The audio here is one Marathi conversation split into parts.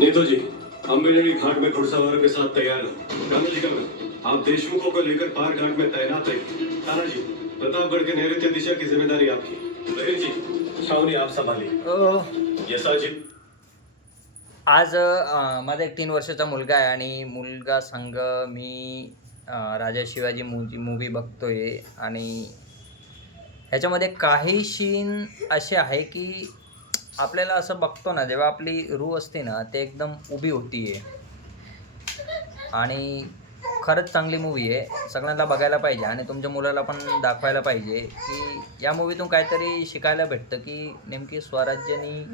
नेतो जी, अम्बेनेरी घाट में घुड़सवारों के साथ तैयार हैं। रामाजी कमल, आप देशमुखों को लेकर पार घाट में तैनात हैं। तानाजी, प्रतापगढ़ के नैऋत्य दिशा की जिम्मेदारी आपकी। बहिर जी, छावनी आप संभालिए। यसाजी, आज माझा एक 3 वर्षाचा मुलगा आहे आणि मुलगा संग मी राजा शिवाजी मूवी बघतोय आणि ह्याच्यामध्ये काही सीन असे आहे की आपल्याला असं बघतो ना, जेव्हा आपली रूह असते ना, ते एकदम उभी होतीये आणि खरंच चांगली मूवी आहे. सगळ्यांना बघायला पाहिजे आणि तुमच्या मुलाला पण दाखवायला पाहिजे की या मूवीतून काहीतरी शिकायला भेटतं की नेमकी स्वराज्यानी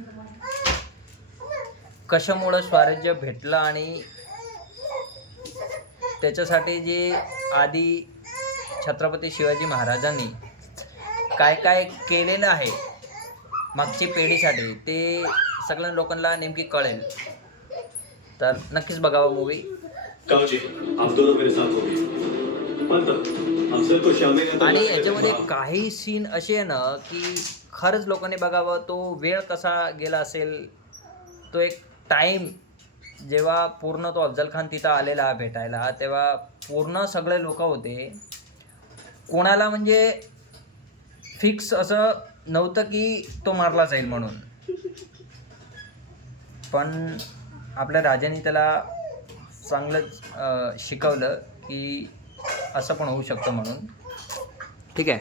कशामुळं स्वराज्य भेटलं आणि त्याच्यासाठी जे आधी छत्रपती शिवाजी महाराजांनी काय काय केलेलं आहे मागची पिढीसाठी, ते सगळ्या लोकांना नेमकी कळेल. तर नक्कीच बघावं मूवी. काव जी, आप दोनों मेरे साथ होंगे। मतलब अफसर को शामिल आणि याच्यामध्ये काही सीन असे आहे ना की खरंच लोकांनी बघावं. तो वेळ कसा गेला असेल, तो एक टाईम जेव्हा पूर्ण तो अफजल खान तिथं आलेला भेटायला, तेव्हा पूर्ण सगळे लोक होते. कोणाला म्हणजे फिक्स असं नव्हतं की तो मारला जाईल म्हणून, पण आपल्या राजाने त्याला चांगलंच शिकवलं की असं पण होऊ शकतं म्हणून. ठीक आहे.